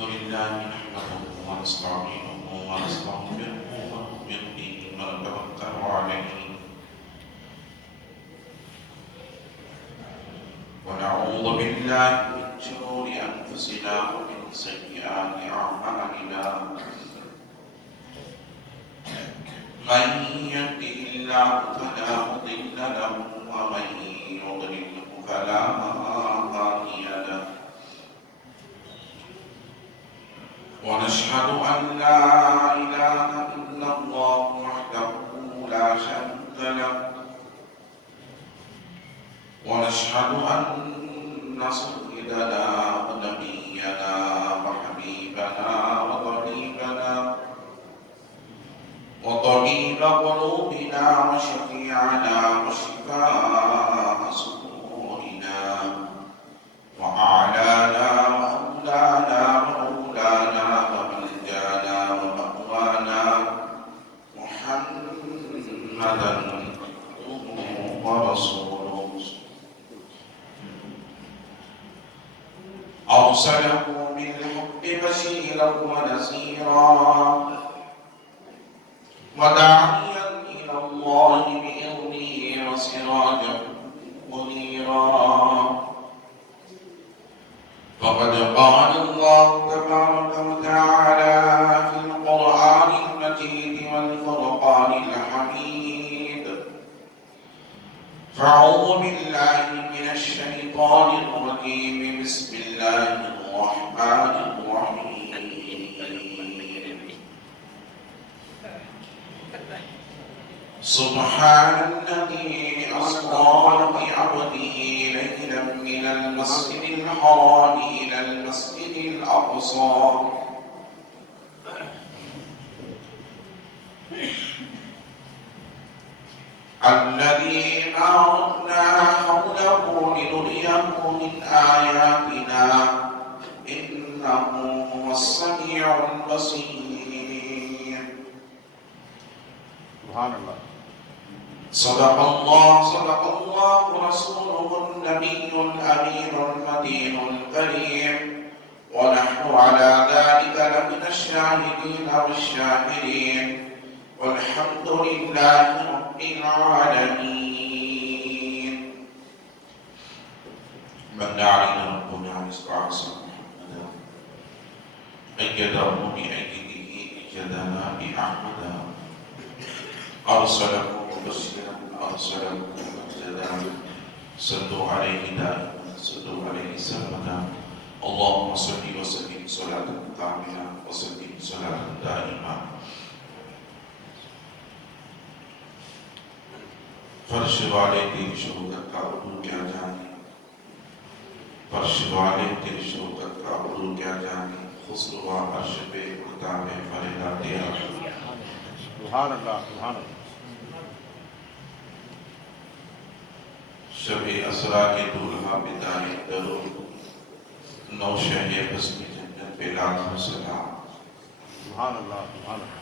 لله نحمده ونستعينه ونستغفره ونؤمن به ونتوكل عليه ونعوذ بالله من شرور أنفسنا ومن سيئات أعمالنا من يهده الله فلا مضل له ومن يضلل فلا هادي له ونشهد أن لا إله إلا الله وحده لا شريك له ونشهد أن سيدنا ونبينا وحبيبنا وطبيب قلوبنا وشفيعنا وشفاء صدورنا وأعلانا وأولانا ومولانا وملجانا ومأوانا محمدا ورسوله أرسله بالحق بشيرا ونذيرا وداعيا إلى الله بإذنه وسراجا منيرا فقد قال الله تبارك وتعالى في القرآن المجيد والفرقان الحميد فأعوذ بالله من الشيطان الرجيم بسم الله الرحمن الرحيم سبحان الذي أسرى بعبده ليلا من المسجد الحرام إلى المسجد الأقصى الذي باركنا حوله لنريه من آياتنا إنه هو السميع البصير سبحان الله صدق الله رسوله النبي الأمين المدين الكريم ونحن على ذلك لمن الشاهدين والشاكرين والحمد لله رب العالمين من دعنا ربنا نسمع محمدا أيده بأيده أيدنا بأحمدا أرسله مبشرا أرسله مهتدا صلوا عليه دائما صلوا عليه سرمدا اللهم صل وسلم صلاة كاملة وسلم صلاة دائمة فرش والے تیری شہادت کا عروج کیا جانے فرش والے تیری شہادت کا عروج کیا جانے خسرو عرش پہ اڑتا ہے فردا تیرا سبحان اللہ سبحان اللہ شب اسرا کے دولہا بدائے درود نو شہر بسم جنت پہ لاکھوں سلام سبحان اللہ سبحان اللہ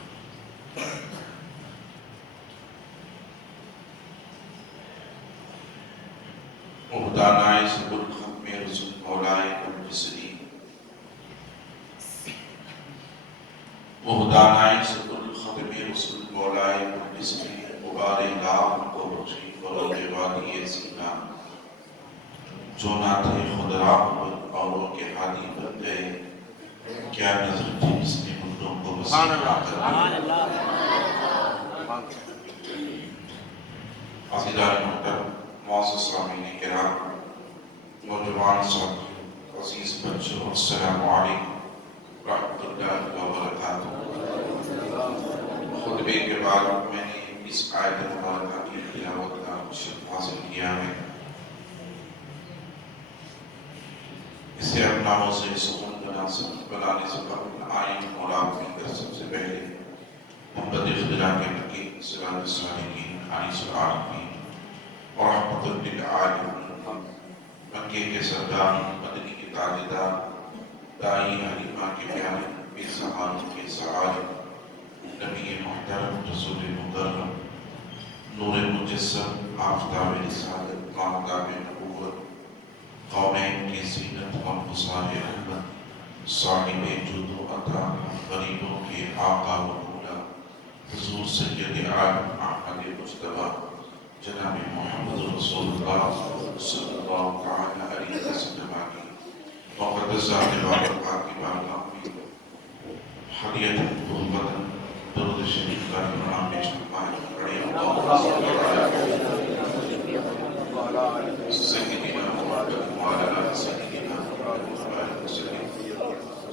مہدانائے سبر ختم رسول مولائے الجسری مہدانائے سبر ختم رسول مولائے الجسری مبارک لام کو بخشی فرد وادی سینا جو نہ تھے خود راہ پر اوروں کے ہادی بن گئے کیا نظر تھی اس نے مردوں کو سبحان وسیلہ اللہ کر سبحان دیا اللہ سبحان اللہ عزیزان محترم معزز سامعین کرام نوجوان ساتھی عزیز بچوں السلام علیکم رحمۃ اللہ وبرکاتہ خطبے کے بعد میں نے اس آیت مبارکہ کی تلاوت کا شرف حاصل کیا ہے اسے اپنا موضوع سکون بنانے سے قبل آئین اور آپ کی طرف سب سے پہلے محمد خدا کے نبی صلی اللہ علیہ وسلم ورحمۃ للعالمین مکے کے سردار مدنی کے تاجدار دائی حلیمہ کے پیارے بے زبانوں کے سعادت نبی محترم رسول مکرم نور مجسم آفتاب رسالت ماہتاب نبوت قومین کی زینت اور حسان احمد صاحب جود و عطا غریبوں کے آقا و مولا حضور سید عالم احمد مصطفیٰ جناب محمد رسول اللہ صلی اللہ تعالی علیہ وسلم کی مقدس ذات بابرکات کی بارگاہ میں حدیت قربت درود شریف کا نام پیش فرمائے بڑے سیدنا محمد وعلی سیدنا محمد وسلم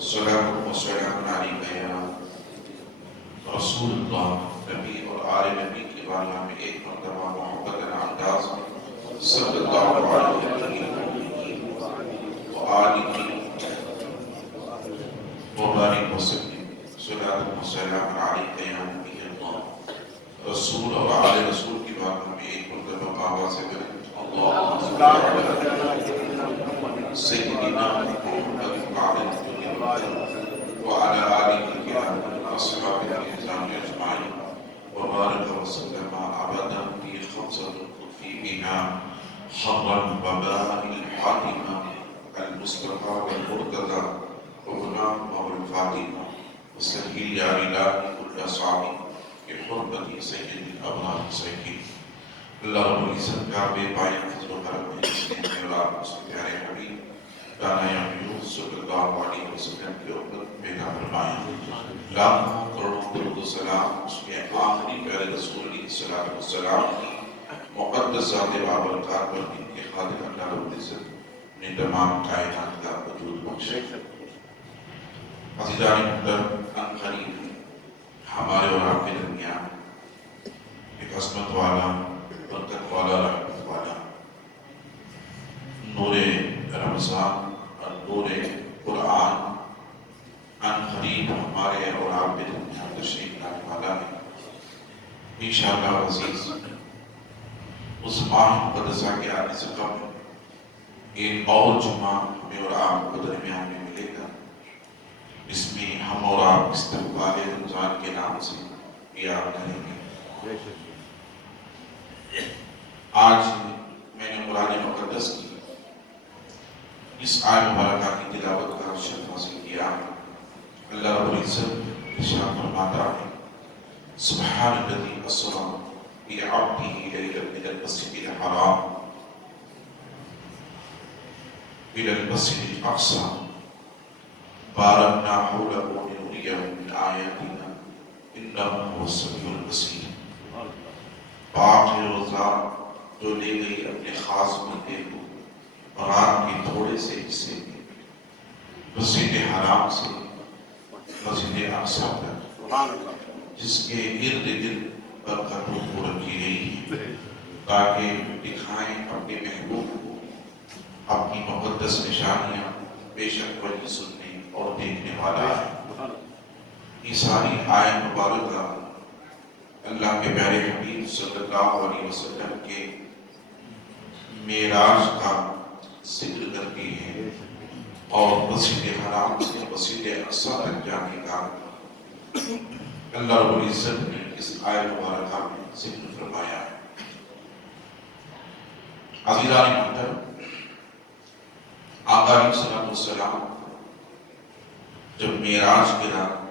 صلاة و سلام علیکہ یا رسول اللہ نبی اور آل نبی کی بارگاہ میں ایک مرتبہ محبت انداز میں صلی اللہ علیہ وآلہ وبارک وسلم صلاة و سلام علیکہ یا نبی اللہ رسول اور آل رسول کی بارگاہ میں ایک مرتبہ آواز سے کریں اللہم صلی علی سیدنا محمد وعلى آله الكرام وأصحابه الكرام أجمعين وبارك وسلم أبدا في خمسة في بها حر الوباء الحاتمة المصطفى والمرتضى وغلام والفاطمة وسهل يا إلهي كل صعب بحرمة سيد الأبرار سيدي اللہ رب العزت کا بے پائے فضل و کرم ہے جس نے ہمیں اور آپ اس کے پیارے حبیب دانا یوسف صلی اللہ علیہ وسلم کے اوپر پیدا فرمایا لاکھوں کروڑوں درود و سلام اس کے آخری پیارے رسول علیہ الصلوۃ والسلام کی مقدس ذات بابرکات پر جن کے خالق اللہ رب العزت نے تمام کائنات کا وجود بخشا عزیزان محترم ان قریب ہمارے اور آپ کے درمیان ایک عظمت والا برکت والا رحمت والا نور رمضان اور نور قرآن ان قریب ہمارے اور آپ کے درمیان تشریف لانے والا ہے انشاءاللہ عزیز اس ماہ مقدسہ کے آنے سے قبل ایک اور جمعہ ہمیں اور آپ کو درمیان میں ملے گا اس میں ہم اور آپ استقبال رمضان کے نام سے یاد کریں گے آج میں نے قرآن مقدس کی اس آیت مبارکہ کی تلاوت کا شرف حاصل کیا اللہ رب العزت ارشاد فرماتا ہے سبحان الذی اسری بعبدہ لیلا من المسجد الحرام الى المسجد الاقصى بارکنا حولہ لنریہ من آیاتنا انہ هو السمیع البصیر پاک ہے وہ ذات جو لے گئی اپنے خاص بندے کو رات کے تھوڑے سے حصے میں مسجد حرام سے مسجد اقصی تک جس کے ارد گرد برکتوں کو رکھی گئی ہے تاکہ دکھائیں اپنے محبوب کو اپنی مقدس نشانیاں بے شک وہی سننے اور دیکھنے والا ہے یہ ساری آیت مبارکہ اللہ کے پیارے حبیب صلی اللہ علیہ وسلم کے معراج کا ذکر کرتی ہے اور مسجد حرام سے مسجد اقصی تک جانے کا اللہ رب العزت نے اس آیت مبارکہ میں ذکر فرمایا ہے عزیزان محترم آقا علیہ الصلوۃ والسلام جب معراج کے رات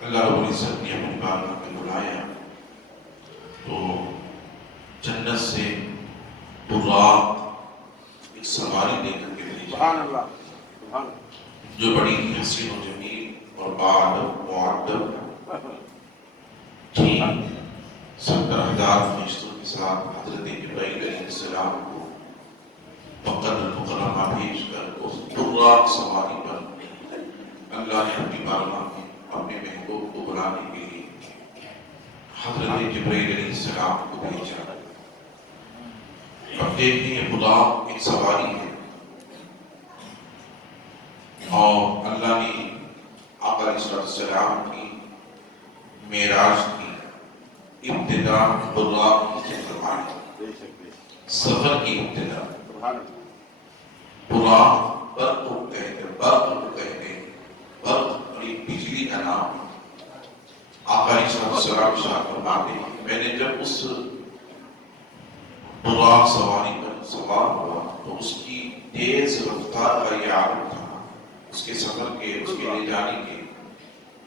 اللہ رب العزت نے اپنی بارگاہ میں بلایا تو جنت سے براق ایک سواری دے کر کے بھیجا جو بڑی حسین و جمیل اور بادب معدب تھی 70,000 فرشتوں کے ساتھ حضرت جبرائیل علیہ السلام کو بقر مکرمہ بھیج کر اس براق سواری پر اللہ نے اپنی بارگاہ میں اپنے محبوب کو بلانے کے لیے حضرت جبرائیل علیہ السلام کو بھیجا اب دیکھیں یہ براق ایک سواری ہے اور اللہ نے آقا علیہ السلام کی معراج کی ابتدا براق سے فرمائی سفر کی ابتدا براق برق کو کہتے ہیں برق بجلی کا نام آقا علیہ السلام شاہ فرماتے ہیں میں نے جب اس براق سواری پر سوار ہوا تو اس کی تیز رفتار کا یہ عالم تھا، اس کے سفر کے، اس کے لے جانے کے،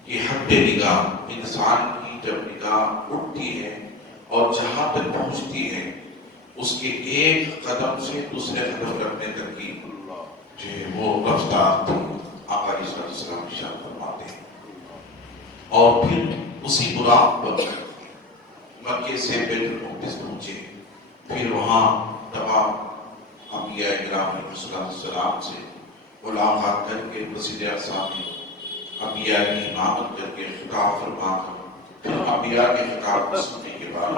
کہ حد نگاہ انسان کی جب نگاہ اٹھتی ہے اور جہاں تک پہنچتی ہے اس کے ایک قدم سے دوسرے قدم رکھنے تک کی جو وہ رفتار تھی، آقا علیہ السلام ارشاد فرماتے ہیں۔ اور پھر اسی براق پر مکے سے بیت المقدس پہنچے، پھر وہاں تمام انبیاء کرام علیہ السلام سے ملاقات کر کے مسجد اقصی میں انبیاء کی امامت کر کے خطاب فرما کر پھر انبیاء کے خطاب کو سننے کے بعد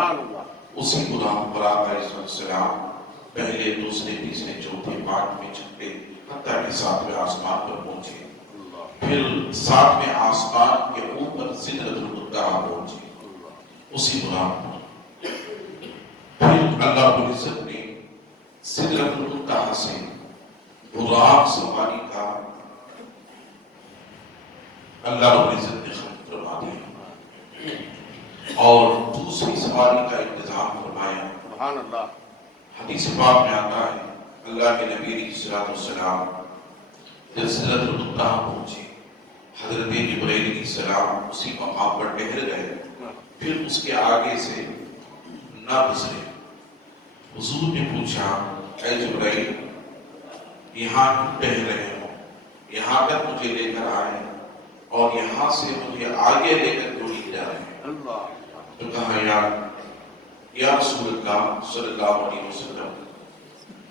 اسی براق پر آقا علیہ السلام پہلے، دوسرے، تیسرے، چوتھے، پانچویں، چھٹے، حتیٰ کہ ساتویں آسمان پر پہنچے، پھر ساتویں آسمان کے اوپر سدرۃ المنتہا پہنچے، اسی براق پر پھر اللہ رب العزت نے سدرۃ المنتہا سے براق سواری کا اللہ رب العزت نے ختم فرما دیا اور دوسری سواری کا انتظام فرمایا۔ سبحان اللہ۔ حدیث پاک میں آتا ہے اللہ کے نبی علیہ الصلوۃ والسلام جب سدرۃ المنتہا پہنچے، حضرت جبرائیل علیہ السلام اسی مقام پر ٹھہر گئے، پھر اس کے آگے سے نہ گزرے۔ حضور نے پوچھا، اے جبرائیل یہاں کیوں ٹہر رہے ہو، یہاں تک مجھے لے کر آئے اور یہاں سے مجھے آگے لے کر کیوں نہیں جا رہے ہیں؟ تو کہا یا رسول اللہ صلی اللہ علیہ وسلم،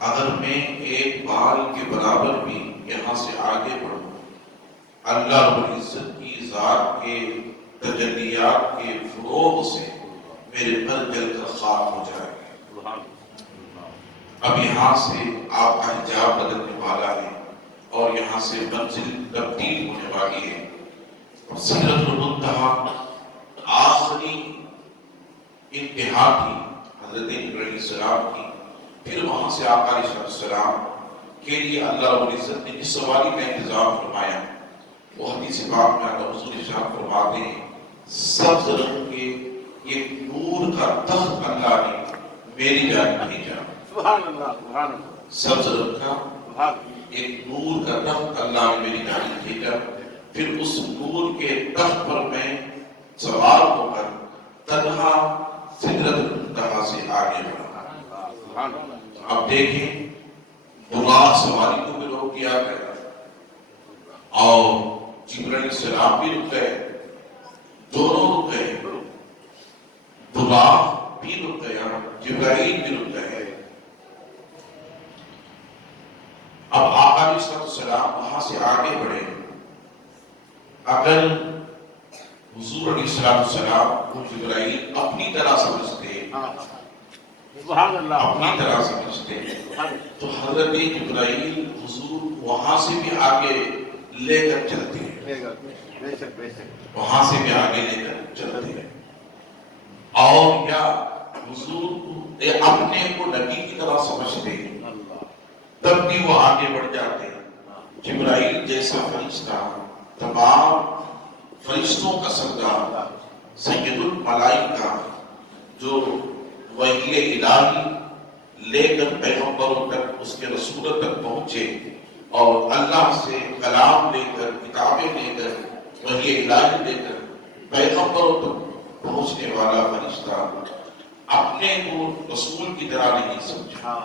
اگر میں ایک بال کے برابر بھی یہاں سے آگے بڑھوں، اللہ رب العزت کی ذات کے تجلیات کے فروغ سے میرے پر جل کر خاک ہو جائے گا۔ اب یہاں سے آپ کا حجاب بدلنے والا ہے اور یہاں سے منزل تبدیل ہونے والی ہے۔ سدرۃ المنتہا آخری انتہا تھی حضرت جبرائیل علیہ السلام کی، پھر وہاں سے آقا علیہ السلام کے لیے اللہ رب العزت نے جس سواری کا انتظام فرمایا وہ حدیث پاک میں اللہ حضور ارشاد فرماتے ہیں، سبز رنگ کے ایک نور کا تخت اللہ نے میری جانب بھیجا۔ سبحان اللہ، سبحان اللہ۔ سبز رنگ کا ایک نور کا تخت اللہ نے میری جانب بھیجا، پھر اس نور کے تخت پر میں سوار ہو کر تنہا سدرۃ المنتہا سے آگے بڑھا۔ اب دیکھیں براق سواری کو بھی روک دیا گیا اور جبرائیل علیہ السلام بھی رک گئے، دونوں رک گئے، براق بھی رک گیا، جبرائیل بھی رک گئے۔ اب آقا علیہ السلام وہاں سے آگے بڑھے۔ اگر حضور علیہ السلام کو جبرائیل اپنی طرح سمجھتے، سبحان اللہ، اپنی طرح سمجھتے تو حضرت جبرائیل حضور وہاں سے بھی آگے لے کر چلتے ہیں، بے شک بے شک، وہاں سے بھی آگے لے کر چلتے ہیں، اور یا حضور اپنے کو نبی کی طرح سمجھتے تب بھی وہ آگے بڑھ جاتے۔ جبرائیل جیسا فرشتہ تمام فرشتوں کا سردار، سید الملائکہ، جو وحی الہی لے کر پیغمبروں تک، اس کے رسولوں تک پہنچے اور اللہ سے کلام لے کر، کتابیں لے کر، وحی الہی لے کر پیغمبروں تک پہنچنے والا فرشتہ اپنے کو رسول کی طرح نہیں سمجھا،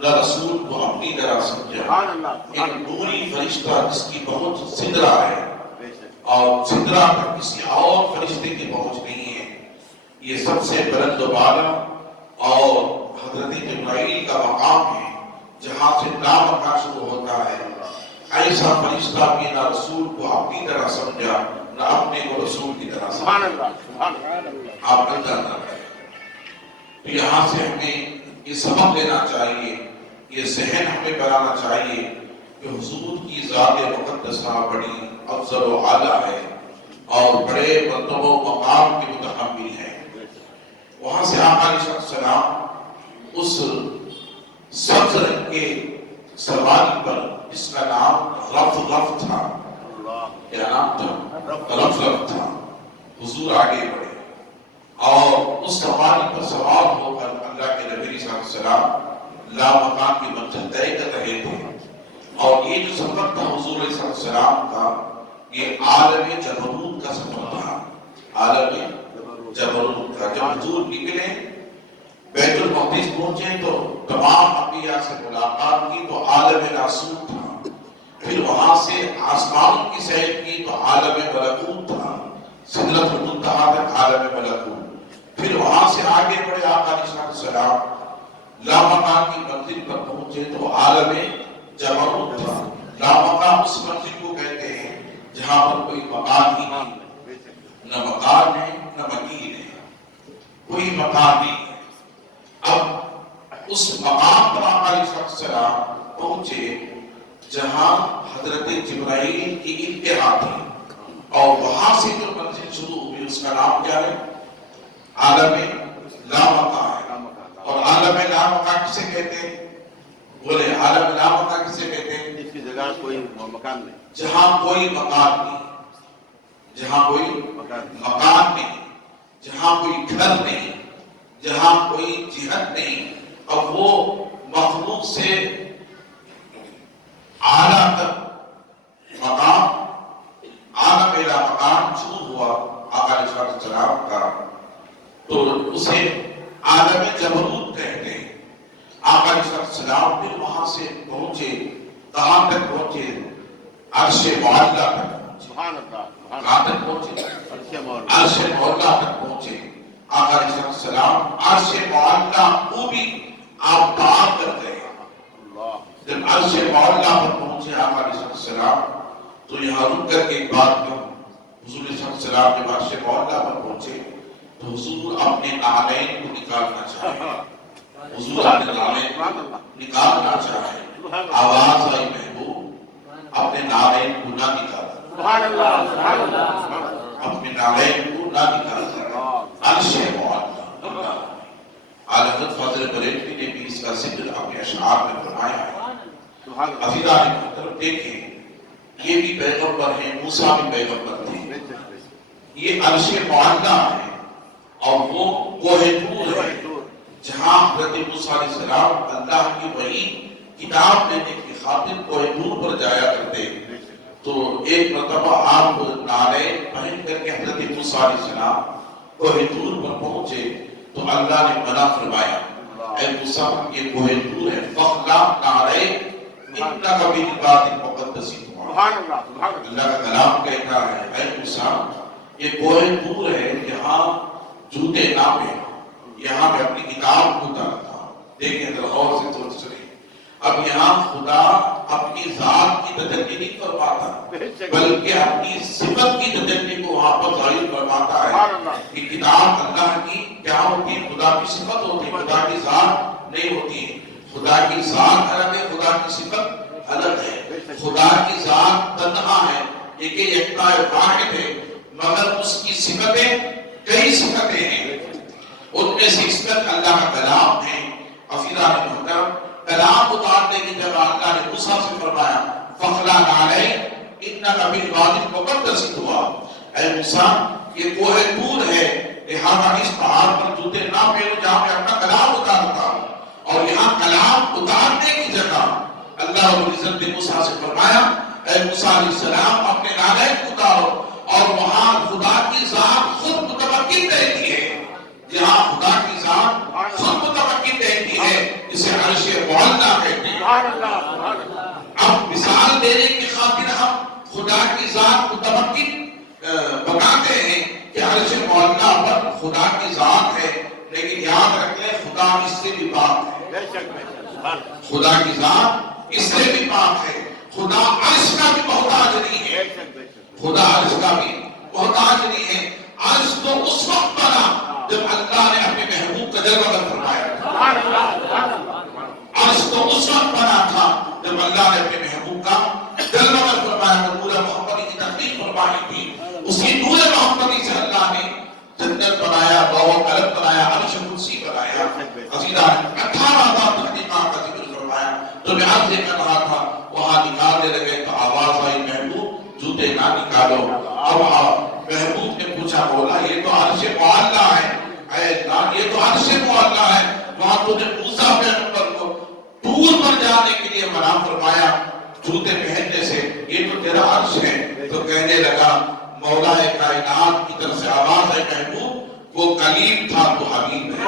نہ رسول کو اپنی طرح سمجھا۔ ایک نوری فرشتہ جس کی پہنچ سدرہ ہے اور سدرہ تک کسی اور فرشتے کی پہنچ نہیں ہے، یہ سب سے بلند و بالا اور حضرت جبرائیل کا مقام ہے جہاں سے لامکان شروع ہوتا ہے۔ ایسا فرشتہ بھی نہ رسول کو اپنی طرح سمجھا، نہ اپنے کو رسول کی طرح سمجھا۔ آپ کا جاننا ہے تو یہاں سے ہمیں یہ سبق لینا چاہیے، یہ ذہن ہمیں بنانا چاہیے کہ حضور کی ذات مقدسہ بڑی افضل و اعلیٰ ہے اور بڑے مرتبہ و مقام کے متحمل ہے۔ وہاں سے آقا علیہ السلام اس سبز رنگ کے سواری پر، جس کا نام رف تھا، کیا نام تھا؟ رف تھا، حضور آگے بڑھے اور اس سواری پر سوار ہو کر اللہ کے نبی صلی اللہ علیہ وسلم لامکان کی منزل طے کر رہے تھے، اور یہ جو سفر تھا حضور علیہ السلام کا، یہ عالم جبروت کا سفر تھا، عالم جبروت کا۔ جب حضور نکلے بیت المقدس پہنچے تو تمام انبیاء سے ملاقات کی تو عالم ناسوت تھا، پھر وہاں سے آسمان کی سیر کی تو عالم ملکوت تھا، سدرۃ المنتہا تک عالم ملکوت، پھر وہاں سے آگے بڑھے آقا علیہ السلام لامکان کی منزل پر پہنچے تو عالم جبروت تھا۔ لامکان اس منزل کو کہتے ہیں جہاں پر کوئی مکان ہی نہیں، نہ مکان ہے نہ مکین ہے، کوئی مکان نہیں ہے۔ اب اس مقام پر آقا علیہ السلام پہنچے جہاں حضرت جبرائیل کی انتہا تھی، اور وہاں سے جو منزل شروع ہوئی اس کا نام کیا ہے؟ عالم لامکان ہے۔ اور عالم لامکان کسے کہتے ہیں؟ بولے عالم لامکان کسے کہتے ہیں؟ جس کی جگہ کوئی مکان نہیں، جہاں کوئی مکان نہیں، جہاں کوئی مکان نہیں، جہاں کوئی گھر نہیں، جہاں کوئی جہت نہیں، اور وہ مخلوق سے اعلیٰ تک مقام عالم الی مکان شروع ہوا آقا علیہ السلام کا، تو اسے عالم جبروت کہتے ہیں۔ آقا علیہ السلام پھر وہاں سے پہنچے، کہاں تک پہنچے؟ عرش معلیٰ تک پہنچے۔ سبحان اللہ، کہاں تک پہنچے؟ عرش عرش معلیٰ تک پہنچے۔ آقا علیہ السلام عرش معلیٰ کو بھی آپ پار کر گئے۔ جب عرش معلیٰ پر پہنچے آقا علیہ السلام تو یہاں رک کر کے ایک بات کہوں، حضور علیہ السلام جب عرش معلیٰ پر پہنچے تو حضور اپنے نعلین کو نکالنا چاہے، حضور اپنے نعلین کو نکالنا چاہے، آواز آئی محبوب اپنے نعلین کو نہ نکالا، اپنے نعلین کو نہ نکالا۔ عرش معلیٰ، اعلیٰ حضرت فاضل بریلوی نے بھی اس کا ذکر اپنے اشعار میں فرمایا ہے۔ عزیزان محترم دیکھیں، یہ بھی پیغمبر ہیں، موسیٰ بھی پیغمبر تھے، یہ عرش معلیٰ ہے، اور وہ کوہ طور ہے جہاں حضرت موسیٰ علیہ السلام اللہ کی وحی کتاب لینے کی خاطر کوہ طور پر جایا کرتے، تو ایک مرتبہ آپ نعلین پہن کر کے حضرت موسیٰ علیہ السلام کوہ طور پر پہنچے تو اللہ نے منع فرمایا، اے موسیٰ یہ کوہ طور ہے، فَخْلَعْ نَعْلَيْكَ اِنَّكَ بِالْوَادِ الْمُقَدَّسِ طُوَىٰ۔ اللہ کا کلام کہتا ہے اے موسیٰ یہ کوہ طور ہے، یہاں جوتے نہ پہنو، یہاں میں اپنی کتاب کو اتارتا ہوں۔ دیکھیں ذرا غور سے سوچ سنیں، اب یہاں خدا اپنی ذات کی تجلی نہیں فرماتا بلکہ اپنی صفت کی تجلی کو وہاں پر ظاہر فرماتا ہے کہ کتاب اللہ کی کیا ہوتی ہے؟ خدا کی صفت ہوتی ہے، خدا کی ذات نہیں ہوتی ہے۔ خدا کی ذات الگ ہے، خدا کی صفت الگ ہے۔ خدا کی ذات تنہا ہے، ایک یکتا واحد ہے، مگر اس کی صفتیں کئی صفتیں ہیں، ان میں سے صفت اللہ کا کلام ہے۔ عزیزان محترم کلام اتارنے کی جگہ اللہ نے موسیٰ سے فرمایا فَخْلَعْ نَعْلَيْكَ اِنَّكَ بِالْوَادِ الْمُقَدَّسِ طُوَىٰ، اے موسیٰ یہ کوہ طور ہے، لہذا اس پہاڑ پر جوتے نہ پہنو جہاں میں اپنا کلام اتارتا ہوں۔ اور یہاں کلام اتارنے کی جگہ اللہ رب العزت نے موسیٰ سے فرمایا اے موسیٰ علیہ السلام اپنے نعلین اتارو، اور وہاں خدا کی ذات خود متمکن رہتی ہے، جہاں خدا کی ذات خود متمکن رہتی ہے اسے عرش معلیٰ کہتے ہیں۔ اب مثال دینے کی خاطر ہم خدا کی ذات متمکن بتاتے ہیں کہ عرش معلیٰ پر خدا کی ذات ہے، لیکن یاد رکھ لیں خدا اس سے بھی پاک ہے، خدا کی ذات اس سے بھی پاک ہے۔ خدا عرش کا بھی محتاج نہیں ہے، خدا عرش کا بھی محتاج نہیں ہے۔ عرش تو اس وقت بنا جب اللہ نے اپنے محبوب کا جلوہ فرمایا، عرش تو اس وقت بنا تھا جب اللہ نے اپنے محبوب کا جلوہ فرمایا، نور محمدی کی تخلیق فرمائی تھی، اسی نور محمدی سے اللہ نے جنت بنایا، لوح قلم بنایا، عرش کرسی بنایا۔ عزیزان 18,000 تخلیقات کا ذکر فرمایا، تو میں عرض یہ کر رہا تھا وہاں نکالنے لگے تو آواز آئی محبوب جوتے نہ نکالو۔ اب محبوب نے پوچھا بولا یہ تو عرش معلیٰ ہے، اے اللہ یہ تو عرش معلیٰ ہے، وہاں تو نے موسیٰ پیغمبر کو جانے کے لیے منع فرمایا جوتے پہننے سے، یہ تو تیرا عرش ہے۔ تو کہنے لگا مولا کائنات کی طرف سے آواز ہے محبوب وہ کلیم تھا تو حبیب ہے،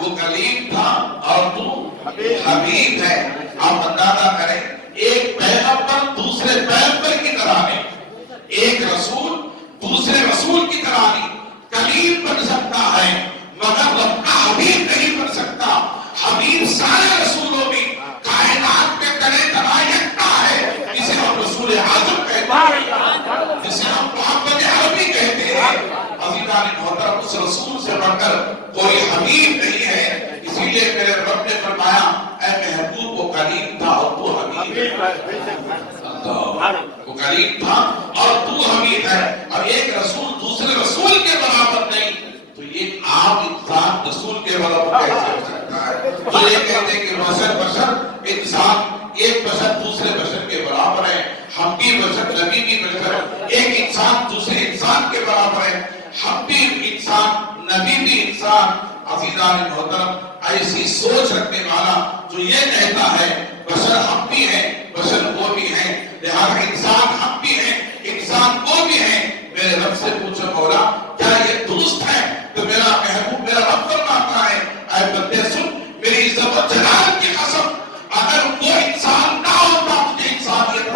وہ کلیم تھا اور تو حبیب ہے۔ آپ اندازہ کریں ایک پیغمبر دوسرے پیغمبر کی طرح نہیں، ایک رسول دوسرے رسول کی طرح نہیں، کلیم بن سکتا ہے مگر رب کا حبیب نہیں بن سکتا۔ حبیب سارے رسولوں میں کائنات میں تنے تنہا یکتا ہے، جسے ہم رسول اعظم کہتے ہیں، جسے ہم محمد عربی کہتے ہیں۔ عزیزان محترم اس رسول سے بڑھ کر کوئی حبیب نہیں ہے، اسی لیے میرے رب نے فرمایا اے محبوب وہ کلیم تھا اور تو حبیب ہے، وہ کلیم تھا اور تو حبیب ہے۔ اور ایک رسول دوسرے رسول کے برابر نہیں تو یہ عام انسان رسول کے برابر کیسے ہو سکتا ہے؟ تو یہ کہتے ہیں کہ بشر انسان ایک بشر دوسرے بشر کے برابر ہے، ہم بھی بشر نبی بھی بشر، ایک انسان دوسرے انسان کے برابر ہے، ہم بھی انسان نبی بھی انسان۔ عزیزان محترم ایسی سوچ رکھنے والا جو یہ کہتا ہے بشر ہم بھی ہیں بشر وہ بھی ہیں، لہذا انسان ہم بھی ہیں انسان وہ بھی ہیں، میرے رب سے پوچھو مولا کیا یہ درست ہے؟ تو میرا محبوب میرا رب فرماتا ہے اے بندے سن میری عزت و جلال کی قسم، اگر وہ انسان نہ ہوتا مجھے انسانیت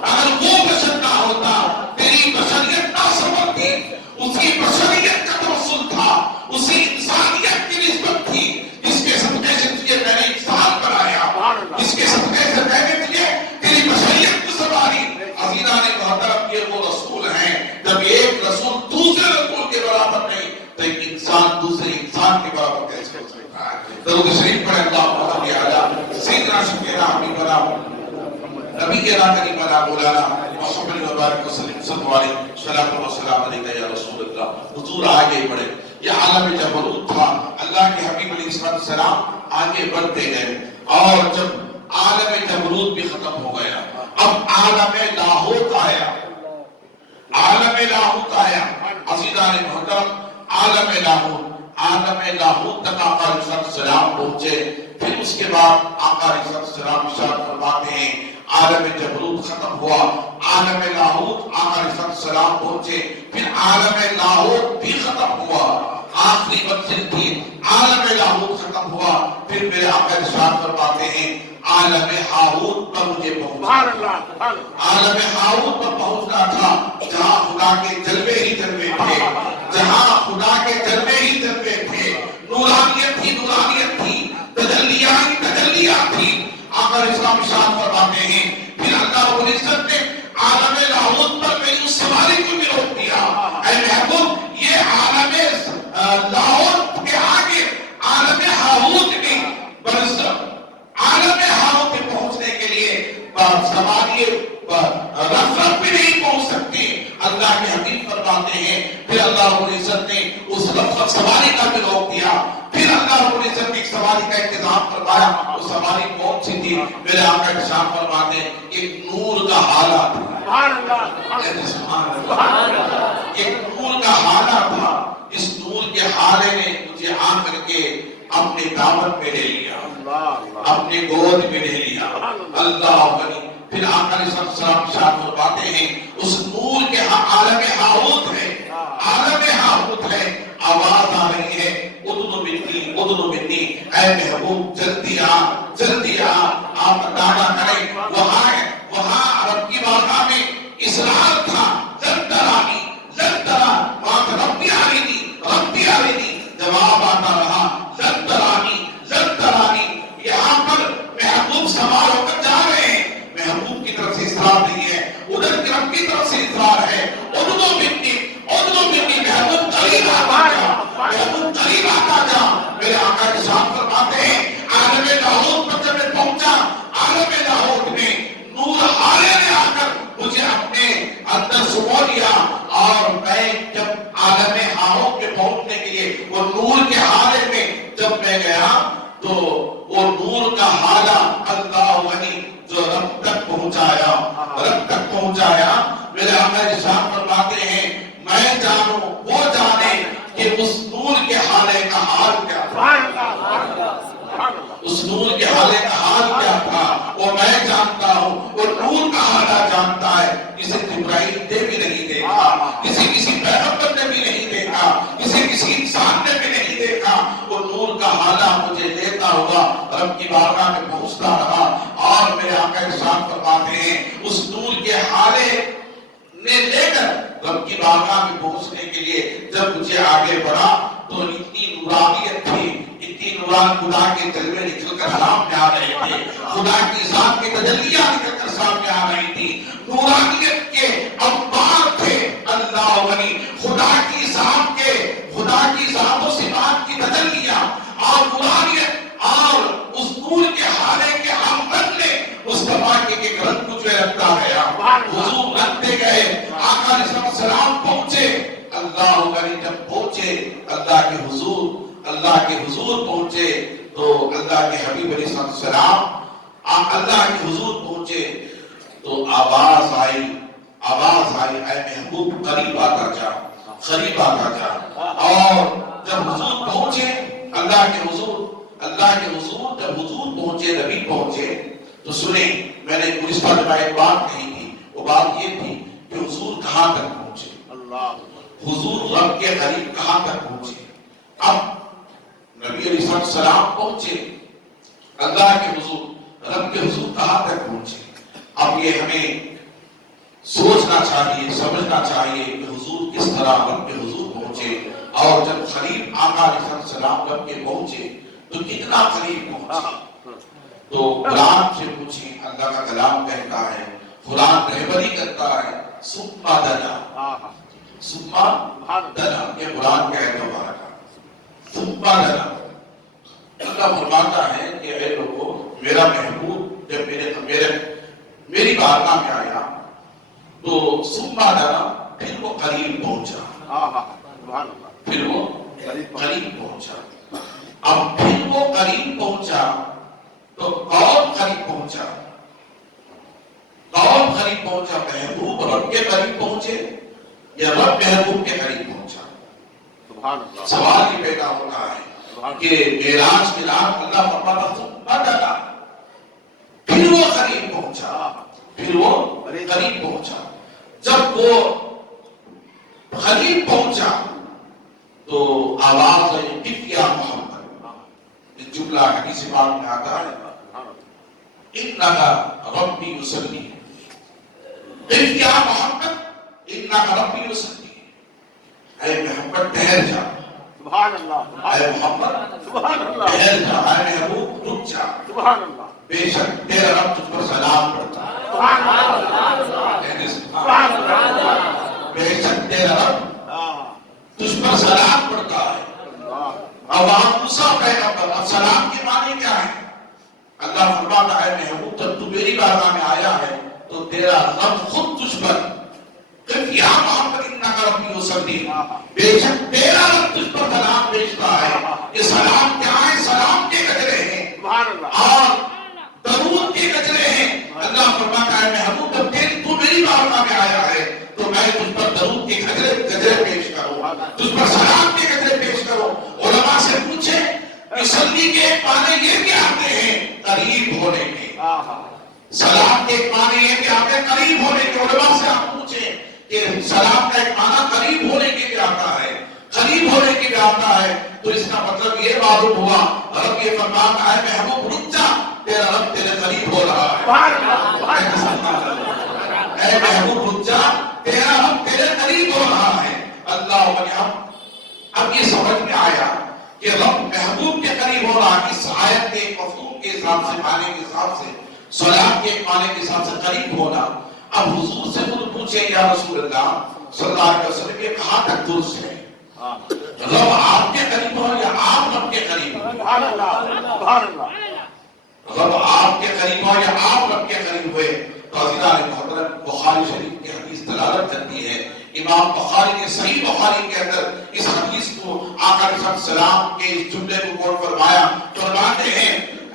اگر وہ بشر نہ ہوتا تیری بشریت نہ سمجھتی، اس کی بشریت کا توسل تھا، اسی انسانیت کی نسبت تھی جس کے صدقے سے تجھے میں نے انسان بنایا، جس کے صدقے سے میں نے تجھے تیری بشریت کو سنبھالی۔ عزیزان محترم یہ وہ رسول ہیں، جب ایک رسول دوسرے رسول کے برابر نہیں تو ایک انسان دوسرے انسان کے برابر کیسے ہو سکتا ہے؟ درود شریف پڑھیں اللہم صلی علی سیدنا شفیعنا حبیبنا نبی کے نا کریم علی مولانا محمد مبارک وسلم صلی اللہ علیہ صلاۃ و سلام علیکہ یا رسول اللہ۔ حضور آگے بڑھے، یہ عالم جبروت تھا، اللہ کے حبیب علیہ السلام آگے بڑھتے گئے اور جب عالم جبروت بھی ختم ہو گیا اب عالم لاہوت آیا، عالم لاہوت آیا۔ عزیزان محترم عالم لاہوت تک آقا علیہ السلام پہنچے، پھر اس کے بعد آقا علیہ السلام ارشاد فرماتے ہیں عالم جبروت ختم ہوا، عالم لاہوت آقا علیہ السلام پہنچے، پھر عالم لاہوت بھی ختم ہوا، آخری منزل تھی عالم لاہوت ختم ہوا، پھر میرے آقا ارشاد فرماتے ہیں عالم ہاروت پر مجھے پہنچنا، عالم ہاروت پر پہنچنا تھا جہاں خدا کے جلوے ہی جلوے تھے، جہاں خدا کے جلوے ہی جلوے تھے، نورانیت تھی، تجلیات ہی تجلیات تھی۔ آقا اسلام ارشاد فرماتے ہیں پھر اللہ رب العزت نے عالم لاہوت پر میری اس سواری کو بھی روک دیا، اے محبوب یہ عالم لاہوت کے آگے عالم ہاروت نہیں بلکہ عالم ہاروت میں پہنچنے کے لیے سواری رفرف بھی نہیں پہنچ سکتی۔ اللہ کے حبیب فرماتے ہیں پھر اللہ رب العزت نے اس رفرف سواری کا بھی روک دیا، پھر اللہ رب العزت نے ایک سواری کا انتظام فرمایا، وہ سواری کون سی تھی؟ میرے آقا ارشاد فرماتے ہیں ایک نور کا حالہ تھا، ایک نور کا حالہ تھا، اس نور کے حالے نے مجھے آ کر کے اپنے دامن میں لے لیا، اپنے گود میں لے لیا، اللہ ولی۔ پھر آقا علیہ السلام ارشاد فرماتے ہیں اس نور کے عالم ہاروت ہے، عالم ہاروت ہے، آواز آ رہی ہے ادنو منی، اے محبوب جلدی آ، آپ دعویٰ کریں۔ وہاں رب کی بارگاہ میں اصرار تھا لن ترا وہاں ربی آرینی، جواب آتا رہا لن ترانی۔ یہاں پر محبوب سوار ہو کر جا رہے ہیں، محبوب کی طرف سے اصرار نہیں ہے، ادھر کی رب کی طرف سے اصرار ہے، ادنو منی محبوب قریب آتا جا۔ میرے آقا ارشاد فرماتے ہیں عالم لاہوت پر جب میں پہنچا، عالم لاہوت میں نور حالے نے آ کر مجھے اپنے اندر سمو لیا، اور میں جب عالم ہاروت میں پہنچنے کے لیے وہ نور کے حالے میں جب میں گیا تو وہ نور کا حالہ اللہ ولی جو رب تک پہنچایا، میرے آقا ارشاد فرماتے ہیں میں جانوں وہ جانے کہ اس نور کے حالے کا کا حال کیا تھا، سبحان اللہ، سبحان اللہ، سبحان اللہ۔ اس نور کے حالے کا حال کیا تھا وہ میں جانتا ہوں، وہ نور کا حالہ جانتا ہے جسے جبرائیل نے بھی نہیں دیکھا، کسی پیغمبر نے بھی نہیں دیکھا، کسی انسان نے بھی نہیں دیکھا۔ وہ نور کا حالہ مجھے لیتا ہوا رب کی بارگاہ میں پہنچتا رہا، اور میرے آقا ارشاد فرماتے ہیں اس نور کے حالے نے لے کر رب کی بارگاہ میں پہنچنے کے لیے جب مجھے آگے بڑھا تو اتنی نورانیت تھی، اتنی نوران خدا کے جلوے نکل کر سامنے آ رہے تھے، خدا کی ذات کی تجلیاں نکل کر سامنے آ رہی تھی، نورانیت کے انبار تھے اللہ غنی، خدا کی ذات و صفات کی تجلیاں اور نورانیت اور اس نور کے حالے کے آمد نے مصطفیٰ کے گرد کو جو رکھتا گیا، حضور رکھتے گئے، آقا علیہ السلام پہنچے، اللہ غنی جب پہنچے اللہ کے حضور پہنچے تو اللہ کے حبیب علیہ السلام اللہ کے حضور پہنچے تو آواز آئی اے محبوب قریب آتا جا، قریب آتا جا۔ اور جب حضور پہنچے اللہ کے حضور جب حضور پہنچے، نبی پہنچے تو سنیں، میں نے گزشتہ جب ایک بات کہی تھی، وہ بات یہ تھی کہ حضور کہاں تک پہنچے، حضور رب کے قریب کہاں تک پہنچے۔ اب نبی علیہ السلام پہنچے اللہ کے حضور، رب کے حضور کہاں تک پہنچے۔ اب یہ ہمیں سوچنا چاہیے، سمجھنا چاہیے کہ حضور کس طرح رب کے حضور پہنچے، اور جب قریب آقا علیہ السلام رب کے پہنچے تو کتنا قریب پہنچے۔ تو قرآن سے پوچھیں، اللہ کا کلام کہتا ہے، قرآن رہبری کرتا ہے، سما دنا، یہ قرآن کا اعتبار ہے، سما دنا۔ اللہ فرماتا ہے کہ اے لوگوں، میرا محبوب جب میری بارگاہ میں آیا تو سما دنا، پھر وہ قریب پہنچا، پھر وہ قریب پہنچا۔ اب پھر وہ قریب پہنچا تو کون قریب پہنچا، محبوب رب کے قریب پہنچے یا رب محبوب کے قریب پہنچا۔ سوال یہ پیدا ہوتا ہے کہ معراج کے رات اللہ فرماتا سما دنا، پھر وہ قریب پہنچا، جب وہ قریب پہنچا تو آواز آئی قف یا محمد، جملہ حدیث پاک میں آتا ہے انک ربی یصلی، قف یا محمد انک ربی یصلی، اے محمد ٹھہر جا، اے محمد ٹھہر جا، اے محبوب رک جا، بے شک تیرا رب تجھ پر سلام پڑھتا ہے، بے شک تیرا رب تجھ پر سلام پڑھتا ہے۔ اب وہاں موسیٰ پیغمبر، اب سلام کے معنی کیا ہے؟ اللہ فرماتا ہے محبوب جب تو میری بارگاہ میں آیا ہے تو تیرا رب خود تجھ پر قف یا محمد انک ربی یصلی، بے شک تیرا رب تجھ پر سلام بھیجتا ہے۔ یہ سلام کیا ہے؟ سلام کے گجرے ہیں اور درود کے گجرے ہیں۔ اللہ فرماتا ہے محبوب جب تو میری بارگاہ میں آیا ہے تو میں تجھ پر درود کے گجرے پیش کروں، تجھ پر سلام کے گجرے پیش کروں۔ علماء سے پوچھے یصلی کے معنی یہ کیا آتے ہیں؟ قریب ہونے کے۔ سلام کے ایک معنی یہ کہ آتے ہیں قریب ہونے کے۔ علماء سے آپ پوچھیں کہ سلام کا ایک معنی قریب ہونے کے بھی آتا ہے، قریب ہونے کے بھی آتا ہے، تو اس کا مطلب یہ معلوم ہوا رب یہ فرماتا ہے محبوب رک جا، تیرا رب تیرے قریب ہو رہا ہے، اے محبوب رک جا، تیرا رب تیرے قریب ہو رہا ہے۔ اللہ اب یہ سمجھ میں آیا کہ رب محبوب کے قریب ہو رہا ہے، اس آیت کے مفہوم کے حساب سے، معنی کے حساب سے، سلام کے معنی کے حساب سے قریب ہونا۔ اب حضور سے خود پوچھیں یا رسول اللہ صلی اللہ علیہ وسلم یہ کہاں تک درست ہے؟ رب آپ کے قریب ہو یا آپ رب کے قریب ہو؟ رب آپ کے قریب ہو یا آپ رب کے قریب ہوئے؟ تو عزیزان محترم بخاری شریف کی حدیث دلالت کرتی ہے، امام بخاری کے صحیح بخاری کے اندر اس حدیث کو آقا علیہ السلام کے اس جملے کو کوٹ فرمایا، فرماتے ہیں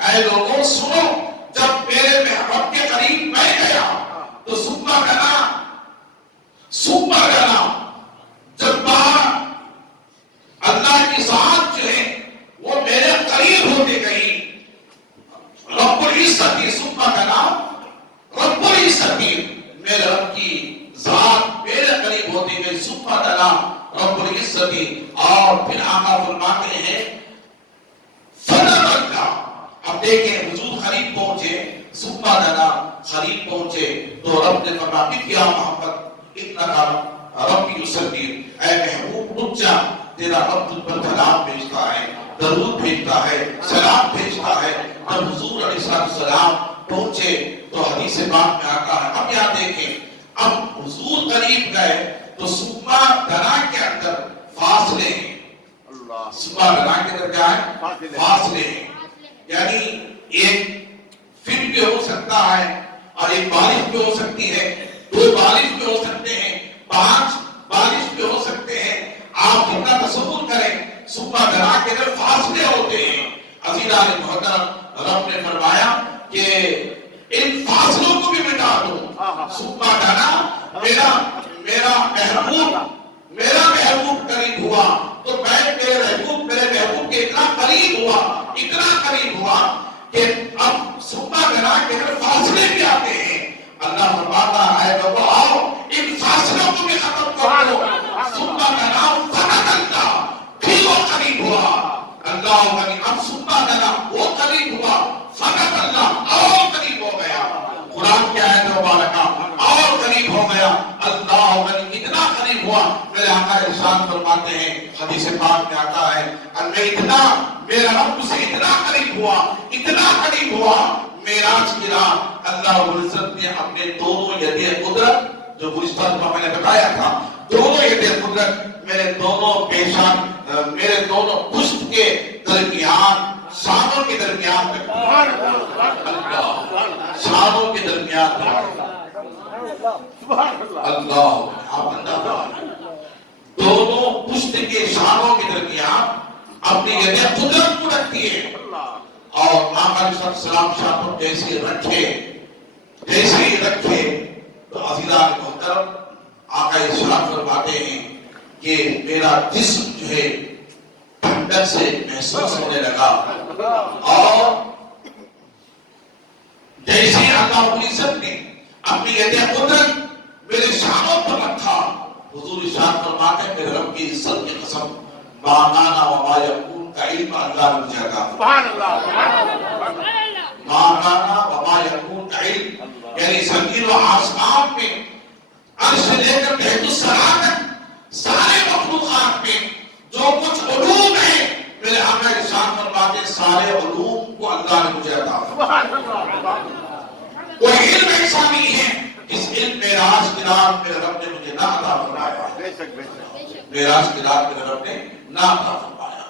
اے لوگوں سنو، جب میرے رب کے قریب میں گیا تو سما گنا، جب اللہ کی ذات جو ہے قریب ہوتے گئی. رب العزت ثم دنا رب العزت میرے رب کی ذات میرے قریب ہوتی گئی. ثم دنا رب العزت اور پھر آقا فرماتے ہیں فنظر. اب دیکھیں حضور قریب پہنچے, ثم دنا قریب پہنچے تو رب نے فرمایا کیا محمد اتنا رب یصلی, اے محبوب رک جا, تیرا رب تجھ پر سلام بھیجتا ہے, درود بھیجتا ہے, سلام بھیجتا ہے. جب حضور علیہ السلام پہنچے تو حدیث پاک میں آتا ہے. اب یہاں دیکھیں, اب حضور قریب گئے تو سما دنا کے اندر فاصلے ہیں. سما دنا کے اندر کیا ہے؟ فاصلے ہیں. یعنی ایک فٹ بھی ہو سکتا ہے اور ایک بارش بھی ہو سکتی ہے, دو بارش بھی ہو سکتے ہیں, 5 بارش بھی ہو سکتے ہیں. آپ جتنا تصور کریں سما دنا کے اندر فاصلے ہوتے ہیں. عزیزان محترم, رب نے فرمایا کہ ان فاصلوں کو بھی مٹا دو. سما دنا میرا محبوب قریب ہوا تو میں میرے محبوب کے اتنا قریب ہوا کہ اب سما دنا کے اندر فاصلے بھی آتے ہیں. اللہ فرماتا ہے کہ وہ آؤ ان فاصلوں کو بھی ختم کر دو. سما دنا فنظر, پھر وہ قریب ہوا. اللہ غنی, اب سما دنا وہ قریب ہوا, فنظر اور قریب ہو گیا. قرآن کیا ہے مبارکہ, اور قریب ہو گیا. اللہ غنی اتنا قریب ہوا. میرے آقا ارشاد فرماتے ہیں, حدیث پاک میں آتا ہے, میرا رب سے اتنا قریب ہوا معراج کی رات اللہ رب العزت نے اپنے دونوں یدِ قدرت, جو گزشتہ دفعہ میں نے بتایا تھا, دونوں یدِ قدرت میرے دونوں پیشان, میرے دونوں پشت کے درمیان, شانوں کے درمیان شانوں کے درمیان اللہ دونوں پشت کے شانوں کے درمیان اپنی یدِ قدرت کو رکھتی ہے. اور آقا علیہ السلام شاہ پر جیسے رکھے تو عزیزان محترم آقا ارشاد فرماتے ہیں کہ میرا جسم جو ہے ٹھنڈک سے محسوس ہونے لگا. اور جیسے اللہ رب العزت نے اپنی یدِ قدرت میرے شانوں پر رکھا, حضور ارشاد فرماتے ہیں میرے رب کی عزت کی قسم ما کان وما یکون کا علم اللہ نے مجھے عطا فرمایا. ما کان وما یکون کا علم, یعنی زمین و آسمان میں عرش سے لے کر بیت الصلاۃ تک سارے مخلوقات میں جو کچھ علوم ہیں میرے آقا ارشاد فرماتے ہیں سارے علوم کو اللہ نے مجھے عطا فرمایا. کوئی علم ایسا نہیں ہے جس علم معراج کی رات میرے رب نے مجھے نہ عطا فرمایا. معراج کی رات میرے رب نے نہ عطا فرمایا.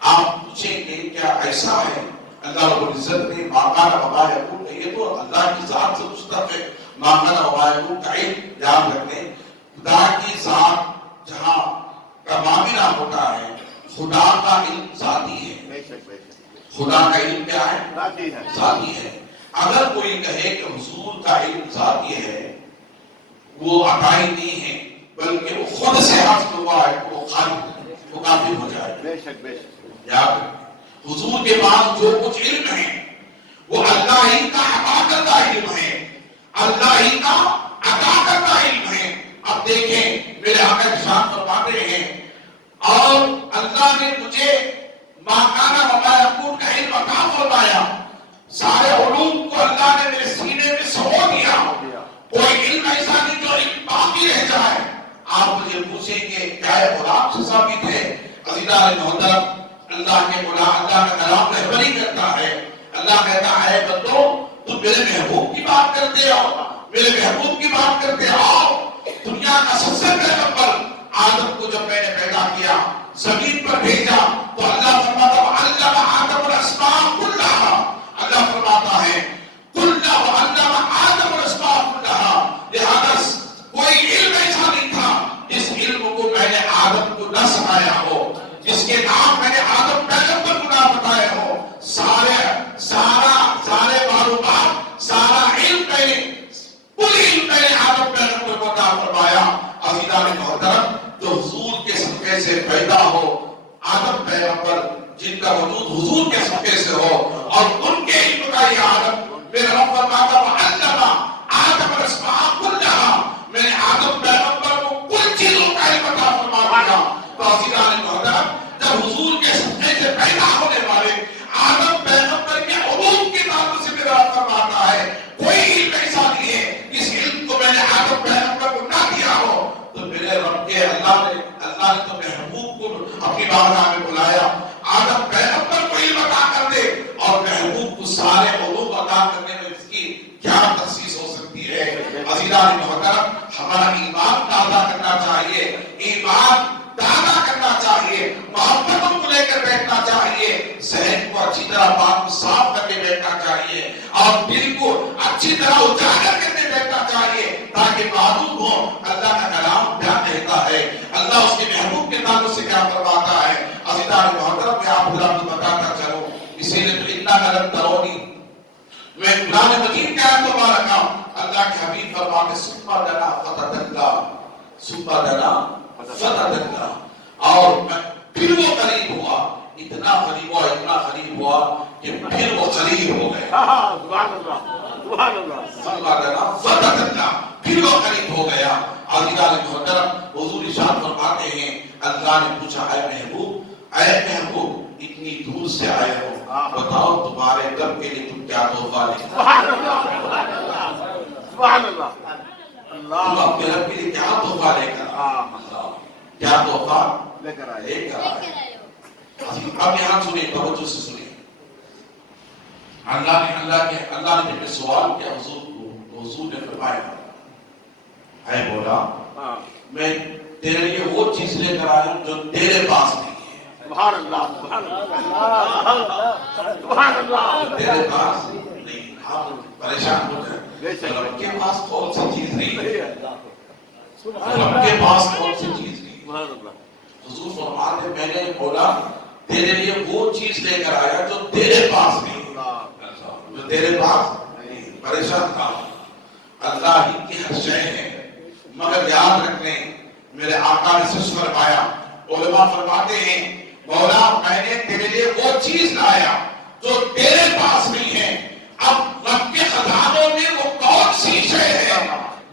آپ پوچھیں گے کیا ایسا ہے؟ اللہ رب العزت نے ما کان وما یکون, یہ تو اللہ کی ذات سے مشتق ہے. ما کان وما یکون کا علم یاد رکھیں, خدا کی ذات جہاں کا معاملہ ہوتا ہے, خدا کا علم ذاتی ہے. خدا کا علم کیا ہے؟ ذاتی ہے. اگر کوئی کہے کہ حضور کا علم ذاتی ہے, وہ عطائی نہیں ہے بلکہ وہ خود سے حاصل ہوا ہے, تو وہ خالق, وہ کافر ہو جائے. یاد حضور کے پاس جو کچھ علم ہے وہ اللہ ہی کا عطا کردہ علم ہے, اللہ ہی کا عطا کردہ علم ہے. اب دیکھیں میرے آقا ارشاد فرماتے ہیں اور اللہ نے مجھے ما کان وما یکون کا علم عطا فرمایا. سارے علوم کو اللہ نے میرے سینے میں سمو دیا. کوئی علم ایسا نہیں جو علم باقی رہ جائے. آپ مجھے پوچھیں گے کیا یہ غلام سے ثابت ہے؟ عزیزان محترم, اللہ کے غلام, اللہ کا کلام رہبری کرتا ہے. اللہ کہتا ہے بندو تم میرے محبوب کی بات کرتے ہو, میرے محبوب کی بات کرتے ہو. دنیا کا سب سے پہلا نمبر آدم کو جب میں نے پیدا کیا, زمین پر بھیجا, تو اللہ فرماتا علم آدم الاسماء کلھا. اللہ فرماتا ہے کلھا وعلم آدم الاسماء کلھا. لہذا کوئی علم ایسا نہیں تھا جس علم کو میں نے آدم کو نہ سکھایا ہو, جس کے نام میں نے آدم پیغمبر کو نہ بتایا ہو. سارے معلومات, سارا علم میں نے, کل علم میں نے آدم پیغمبر کو عطا فرمایا. عزیزان محترم, جو حضور کے صدقے سے پیدا ہو, آدم پیغمبر جن تم حضور کے صدقے سے ہو اور ان کے علم کا یہ عالم میرا رب فرماتا وعلم آدم الاسماء كلها میں نے آدم پیغمبر کو کل چیزوں کا علم عطا فرما دیا. تو عزیزان محترم جب حضور کے صدقے سے پیدا ہونے والے آدم پیغمبر کے علوم کے تعلق سے میرا رب فرماتا ہے کوئی علم ایسا نہیں ہے اس علم کو میں نے آدم پیغمبر کو نہ دیا ہو. تو میرے رب کے اللہ نے تو محبوب کو اپنی بارگاہ میں بلایا آدم پیغمبر کو علم عطا کر دے اور محبوب کو سارے علوم عطا کرنے میں اس کی کیا تخصیص ہو سکتی ہے. عزیزان محترم ہمارا ایمان تازہ کرنا چاہیے, ایمان تازہ کرنا چاہیے, محبتوں کو لے کر بیٹھنا چاہیے, ذہن کو اچھی طرح پاک صاف کر کے بیٹھنا چاہیے اور دل کو اچھی طرح اجاگر کر کے بیٹھنا چاہیے تاکہ معلوم ہو اللہ کا کلام کیا کہتا ہے, اللہ اس کے محبوب کے تعلق سے کیا فرماتا ہے. عزیزان محترم میں آپ حضرات کو بتاتا چلوں اسی لیے تو اتنا غلط ترونی میں قرآن مجید کا آیت مبارکہ اللہ کے حبیب فرماتے سبحا دنا فتدلا سبحا دنا فتدلا اور پھر وہ قریب ہوا, اتنا قریب ہوا کہ پھر وہ قریب ہو گئے. سبحان اللہ سبحان اللہ. سبحا دنا فتدلا پھر وہ قریب ہو گیا. عزیزان محترم حضور ارشاد فرماتے ہیں اللہ نے پوچھا اے محبوب اتنی دور سے آئے ہو بتاؤ تمہارے رب کے لیے تم کیا تحفہ لے کر سبحان اللہ سبحان اللہ. تم اپنے رب کے لیے کیا تحفہ لے کر کیا تحفہ لے کر آئے. اب یہاں سنیں, توجہ سے سنیں. اللہ نے جب سوال کیا حضور کو, حضور نے فرمایا اے مولا میں تیرے لیے وہ چیز لے کر آیا ہوں جو تیرے پاس نہیں ہے. سبحان اللہ سبحان اللہ سبحان اللہ. تیرے پاس نہیں, آپ پریشان ہو جائیں رب کے پاس کون سی چیز نہیں ہے, رب کے پاس کون سی چیز نہیں. حضور فرماتے میں نے بولا تیرے لیے وہ چیز لے کر آیا جو تیرے پاس نہیں ہے, جو تیرے پاس نہیں. پریشان تھا, اللہ ہی کی ہر شے ہے مگر یاد رکھنے میرے آقا نے سچ فرمایا. علماء فرماتے ہیں مولا میں نے تیرے لیے وہ چیز لایا جو تیرے پاس نہیں ہے. اب رب کے خزانوں میں وہ کون سی شے ہے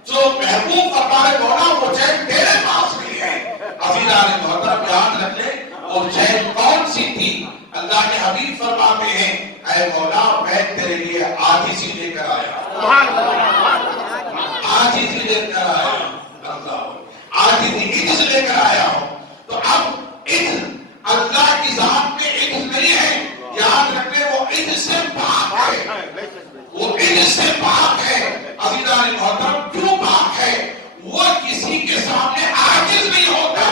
جو محبوب فرمائے مولا وہ شے تیرے پاس نہیں ہے. عزیزان محترم یاد رکھ لیں وہ شے کون سی تھی. اللہ کے حبیب فرماتے ہیں اے مولا میں تیرے لیے آدھی سی لے کر آیا, آدھی سی لے کر آیا, آدھی سی عجز لے کر آیا ہوں. تو اب عجز اللہ کی ذات میں عجز نہیں ہے, یاد رکھیں وہ عجز سے پاک ہے, وہ عجز سے پاک ہے. عزیزان محترم کیوں پاک ہے؟ وہ کسی کے سامنے عاجز نہیں ہوتا,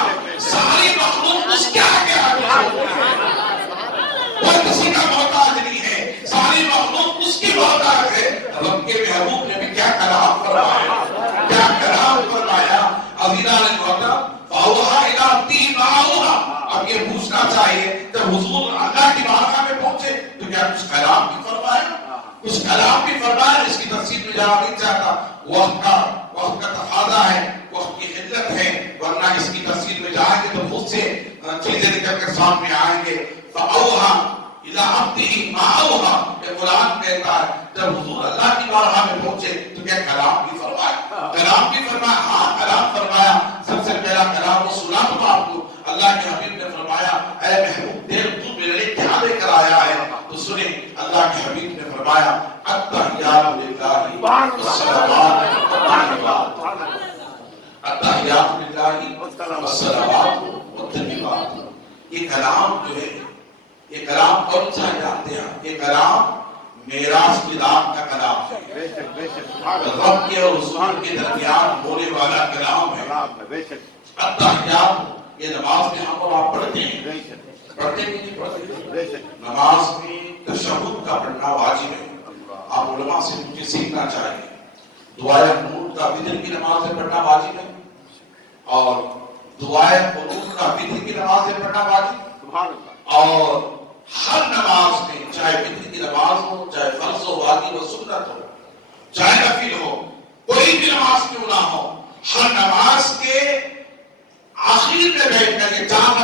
ساری مخلوق اس کے آگے عاجز ہوتی ہے. وہ کسی کا محتاج نہیں ہے, ساری مخلوق اس کی محتاج ہے. رب کے محبوب نے بھی کیا کلام فرمایا, کیا کلام فرمایا. عزیزان محترم فاوحا الی عبدہ ما اوحی. اب یہ پوچھنا چاہیے جب حضور اللہ کی بارگاہ میں پہنچے تو کیا کچھ کلام بھی فرمایا, کچھ کلام بھی فرمایا. اس کی تفصیل میں جانا نہیں چاہتا, وقت کا تقاضا ہے, وقت کی قلت ہے, ورنہ اس کی تفصیل میں جائیں گے تو خود سے چیزیں نکل کر سامنے آئیں گے. فاوحا الی عبدہ ما اوحی یہ قرآن کہتا ہے جب حضور اللہ کی بارگاہ میں پہنچے تو کیا کلام بھی فرمایا, کلام بھی فرمایا. ہاں کلام فرمایا. سب سے پہلا کلام وہ سنا تو آپ کو اللہ کے حبیب نے فرمایا اے محبوب دیر تو میرے لیے کیا لے کر آیا ہے. تو سنیں اللہ کے حبیب نے فرمایا التحیات للہ والصلوات التحیات للہ والصلوات والطیبات. یہ کلام جو ہے یہ کلام کون سا جانتے ہیں؟ یہ کلام میراث کی رات کا کلام ہے, رب کے اور رسول کے درمیان ہونے والا کلام ہے. التحیات یہ نماز میں ہم اور آپ پڑھتے ہیں, پڑھتے بھی نہیں پڑھتے. نماز میں تشہد کا پڑھنا واجب ہے. آپ علماء سے مجھے سیکھنا چاہیے. دعائے قنوت کا وتر کی نماز میں پڑھنا واجب ہے اور دعائے قنوت کا وتر کی نماز میں پڑھنا واجب. اور ہر نماز میں چاہے وتر کی نماز ہو, چاہے فرض ہو, واجب ہو, سنت ہو, چاہے نفل ہو, کوئی بھی نماز کیوں نہ ہو, ہر نماز کے آخر میں بیٹھ کر کے 4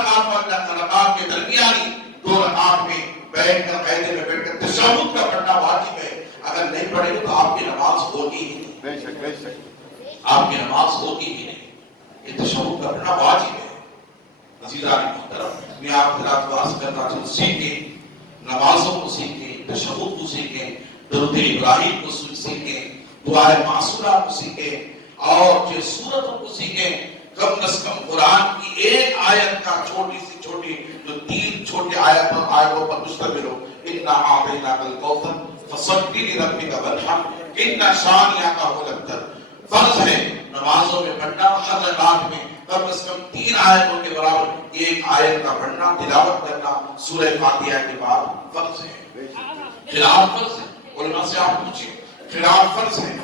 رکعت کے درمیانی 2 رکعت میں بیٹھ کر قاعدے میں بیٹھ کر تشہد کا پڑھنا واجب ہے. اگر نہیں پڑھیں گے تو آپ کی نماز ہوگی ہی نہیں. بے شک بے شک آپ کی نماز ہوگی ہی نہیں. یہ تشہد کا پڑھنا واجب ہے. عزیزان محترم, میں آپ حضرات کو عرض کرنا چاہتا ہوں, سیکھیں, نمازوں کو سیکھیں, تشہد کو سیکھیں, درود ابراہیم کو سیکھیں, دعائے معصورہ کو سیکھیں, اور جو سورتوں کو سیکھیں. کم از کم قرآن کی ایک آیت کا چھوٹی سی چھوٹی جو 3 چھوٹے آیتوں پر مشتمل ہو. اِنَّا أَعْطَيْنَاكَ الْكَوْثَرَ فَصَلِّ لِرَبِّكَ وَانْحَرْ إِنَّ شَانِئَكَ هُوَ الْأَبْتَرُ. فرض ہے نمازوں میں پڑھنا, ہر رکعت میں کم از کم 3 آیتوں کے برابر ایک آیت کا پڑھنا, تلاوت کرنا سورہ فاتحہ کے بعد فرض ہے. خلاف فرض ہے. علماء سے آپ پوچھیں, خلاف فرض ہے.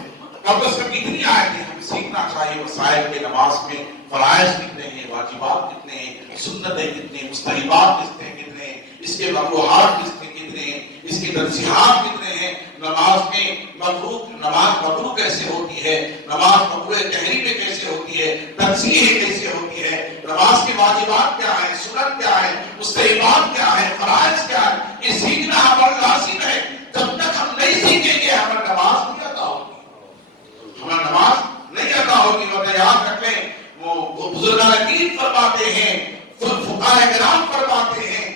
کم از کم اتنی آیتیں ہمیں سیکھنا چاہیے. وسائل کے نماز میں فرائض کتنے ہیں, واجبات کتنے ہیں, سنتیں کتنے ہیں, مستحبات کتنے ہیں, اس کے مکروہات کتنے ہیں, اس کے تنزیہات کتنے ہیں. نماز میں نماز مکروہ کیسے ہوتی ہے, نماز مکروہ تحریم میں کیسے ہوتی ہے, تنزیہ کیسے ہوتی ہے, نماز کے واجبات کیا ہیں, سنت کیا ہے, مستحبات کیا ہے, فرائض کیا ہے. یہ سیکھنا ہمارا لازم ہے. جب تک ہم نہیں سیکھیں گے ہماری نماز نہیں ادا ہوگی. ہماری نماز نہیں ادا ہوگی. اور یاد رکھ لیں, وہ بزرگان دین فرماتے ہیں, فقہاء کرام فرماتے ہیں,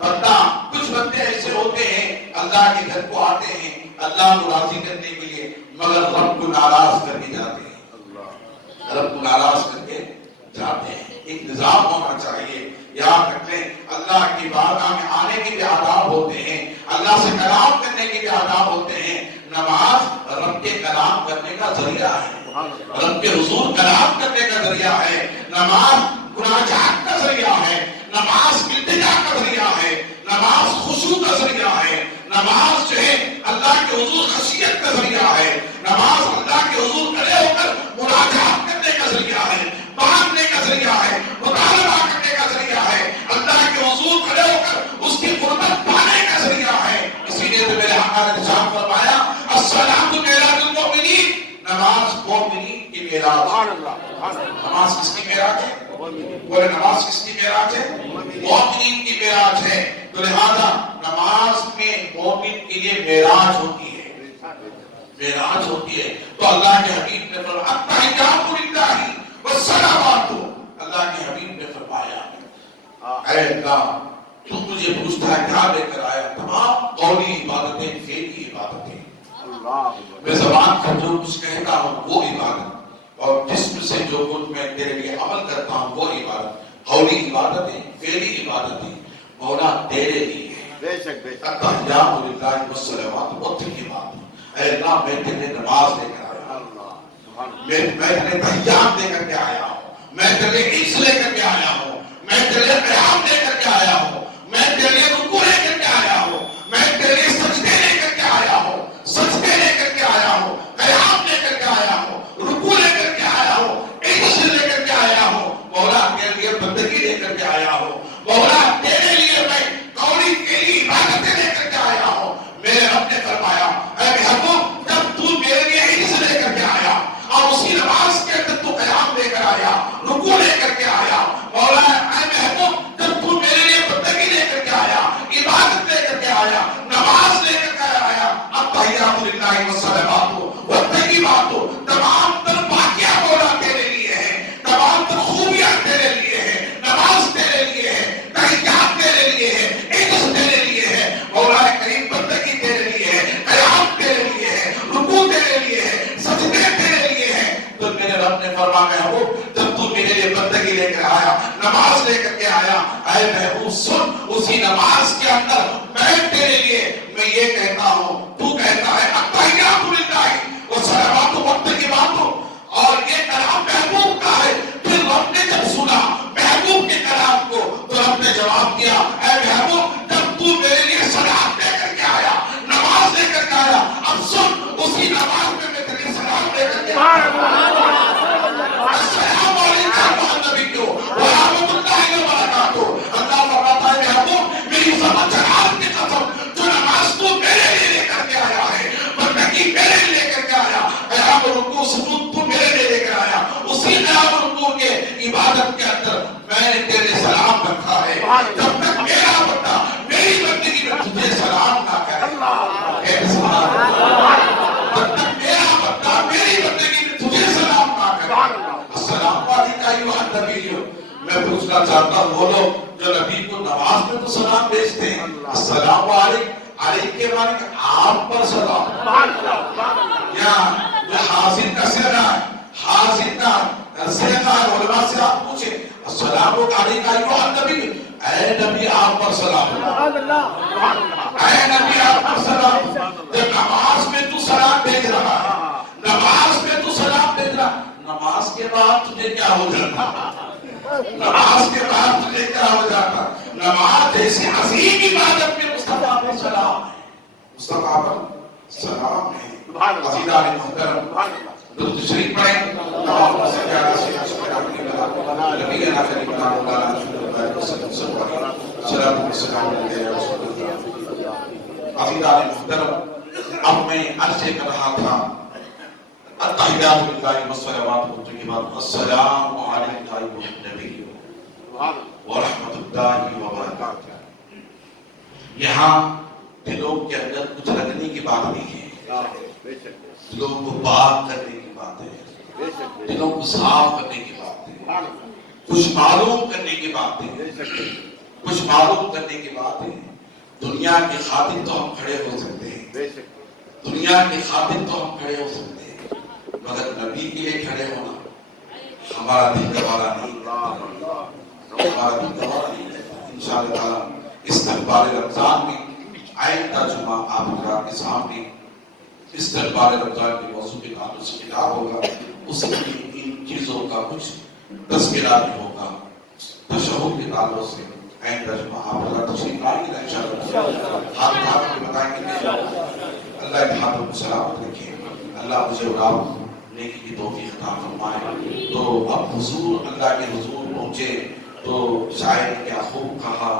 بندہ, کچھ بندے ایسے ہوتے ہیں اللہ کے گھر کو آتے ہیں اللہ کو راضی کرنے کے لیے, مگر رب کو ناراض کر کے جاتے ہیں. رب کو ناراض کر کے جاتے ہیں. ایک نظام ہونا چاہیے. یاد رکھ لیں, اللہ کی بارگاہ میں آنے کے بھی آداب ہوتے ہیں, اللہ سے کلام کرنے کے بھی آداب ہوتے ہیں. نماز رب کے کلام کرنے کا ذریعہ ہے, رب کے حضور کلام کرنے کا ذریعہ ہے. نماز مناجات کا ذریعہ ہے, نماز التجا کا ذریعہ ہے, نماز خشوع کا ذریعہ ہے, نماز جو ہے اللہ کے حضور خشیت کا ذریعہ ہے, نماز اللہ کے حضور کھڑے ہو کر مناجات کرنے کا ذریعہ ہے, مانگنے کا ذریعہ ہے, مطالبہ کرنے کا ذریعہ ہے, اللہ کے حضور کھڑے ہو کر اس کی قربت پانے کا ذریعہ ہے. اسی لیے تو میرے آقا نے ارشاد فرمایا, الصلاۃ معراج المؤمنین, نماز مومنین کی معراج. نماز کس کی معراج ہے؟ بولے, نماز کس کی معراج ہے؟ مومنین کی معراج ہے. تو لہذا نماز میں مومن کے لیے معراج ہوتی ہے, معراج ہوتی ہے. تو اللہ کے حبیب نے فرمایا, التحیات للہ والصلوات, اللہ کے حبیب نے فرمایا, اے اللہ تو مجھے پوچھتا ہے کیا لے کر آیا؟ تمام قولی عبادتیں, فعلی عبادتیں. میں زبان کا جو کچھ کہتا ہوں وہ عبادت, اور جسم سے جو کچھ میں تیرے لیے عمل کرتا ہوں وہ عبادت. قولی عبادتیں, فعلی عبادتیں مولا تیرے لیے ہے. بے شک بے شک. التحیات للہ والصلوات, والطیبات. اے اللہ میں تیرے نماز لے کر آیا ہوں, میں تیرے تحیات لے کر کے آیا ہوں, میں تیرے عشق لے کر کے آیا ہوں, میں تیرے قیام لے کر کے آیا ہوں, میں تیرے رکوع لے کر کے آیا ہوں, میں تیرے سجدے لے کر کے آیا ہوں, سجدے لے کر کے آیا ہوں, قیام لے کر کے آیا ہوں, رکوع لے کر کے آیا ہوں, عشق لے کر کے آیا ہوں. مولا تیرے لیے بندگی لے کر کے آیا ہوں. مولا تیرے لیے میں قولی فعلی عبادتیں لے کر کے آیا ہوں. میرے رب نے فرمایا, اے محبوب جب تو میرے لیے عشق لے کر کے آیا اور اسی نماز کے اندر تو قیام لے کر آیا, رکوع لے کر کے آیا, مولا اے محبوب جب تو میرے لیے بندگی لے کر کے آیا, عبادت لے کر کے آیا, نماز لے کر کے آیا, التحیات للہ والصلوات والطیبات, تمام تر باقیہ مولا تیرے لیے ہے, تمام تر خوبیاں تیرے لیے ہے, نماز تیرے لیے ہے, تحیات تیرے لیے ہے, عشق تیرے لیے ہے. مولا کریم بندگی تیرے لیے ہے, قیام تیرے لیے ہے, رکوع تیرے لیے ہے, سجدے تیرے لیے ہے. تو میرے رب نے فرمایا, محبوب جب تو میرے لیے بندگی لے کر آیا, نماز لے کر کے آیا, اے محبوب سن, اسی نماز کے اندر میں تیرے لیے کرنا چاہتا ہوں وہ لوگ جو نبی کو نماز میں تو سلام بھیجتے ہیں، السلام علیکم، علیکم کے معنی کہ آپ پر سلام، یا جو حاضر کا صیغہ ہے، حاضر کا صیغہ ہے، علماء سے آپ پوچھیں السلام علیکم ایھا النبی، اے نبی آپ پر سلام، اے نبی آپ پر سلام۔ جب نماز میں تو سلام بھیج رہا ہے، نماز میں تو سلام بھیج رہا ہے، نماز کے بعد تجھے کیا ہو جاتا؟ نماز کے بعد تجھے کیا ہو جاتا؟ نماز جیسی عظیم عبادت میں مصطفیٰ پر سلام ہے، مصطفیٰ پر سلام ہے۔ عزیزان محترم، درود شریف پڑھیں، اللہم صل علی سیدنا نبینا کریم مولانا صلی اللہ علیہ وسلم، صلاۃ و سلام علیہ یا رسول اللہ۔ عزیزان محترم، اب میں عرض کر رہا تھا التحیات للہ والصلوات والطیبات السلام علیک ایھا النبی ورحمۃ اللہ وبرکاتہ۔ یہاں دلوں کے اندر کچھ رکھنے کی بات نہیں ہے، دلوں کو پاک کرنے کی بات ہے، دلوں کو صاف کرنے کی بات ہے، کچھ معلوم کرنے کی بات ہے، کچھ معلوم کرنے کی بات ہے۔ دنیا کی خاطر تو ہم کھڑے ہو سکتے ہیں، دنیا کی خاطر تو ہم کھڑے ہو سکتے ہیں، مگر نبی کے لیے کھڑے ہونا ہمارا دل گوارا نہیں، ہمارا دل گوارا نہیں۔ انشاءاللہ تعالی استقبال رمضان میں آئندہ جمعہ آپ حضرات کے سامنے استقبال رمضان کے موضوع کے تعلق سے کتاب ہوگا، اس میں ان چیزوں کا کچھ تذکرہ بھی ہوگا۔ تشہد کے تعلق سے آئندہ جمعہ آپ حضرات تشریف لائیں گے انشاءاللہ، ہاتھ میں بتائیں گے، اللہ کے ہاتھوں کو سلامت رکھے، اللہ مجھے اور آپ نیکی کی توفیق عطا فرمائے۔ تو اب حضور اللہ کے حضور پہنچے تو شاعر نے کیا خوب کہا،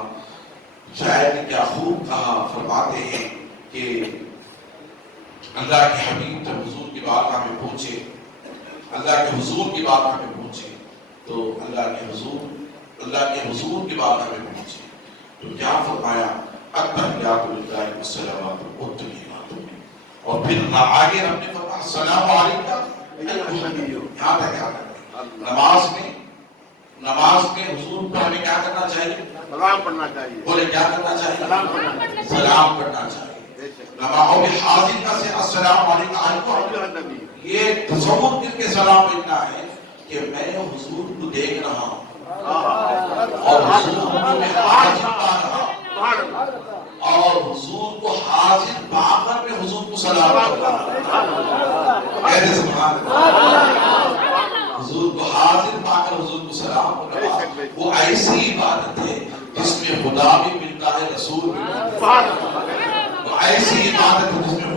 شاعر نے کیا خوب کہا، فرماتے ہیں کہ اللہ کے حبیب جب حضور کی بارگاہ میں پہنچے، اللہ کے حضور کی بارگاہ میں پہنچے تو اللہ کے حضور کی بارگاہ میں پہنچے تو کیا فرمایا، التحیات للہ والصلوات والطیبات، اور پھر آگے ہم نے فرمایا السلام علیکم ایھا النبی۔ یہاں تک کیا کرنا نماز میں حضور پر ہمیں کیا کرنا چاہیے؟ سلام پڑھنا چاہیے، بولے کیا کرنا چاہیے؟ سلام پڑھنا چاہیے، سلام کرنا چاہیے۔ نماز میں حاضر کا سے السلام علیکم ایھا النبی، یہ تصور کر کے سلام بھیجنا ہے کہ میں حضور کو دیکھ رہا ہوں اور حضور کو میں حاضر پا رہا ہوں، اور حضور کو حاضر پا کر میں حضور کو سلام کر رہا ہوں۔ کہتے سبحان اللہ، حضور کو حاضر پا کر حضور کو سلام کر رہا ہوں۔ وہ ایسی عبادت ہے جس میں خدا بھی ملتا ہے، رسول بھی ملتا ہے، وہ ایسی عبادت ہے جس میں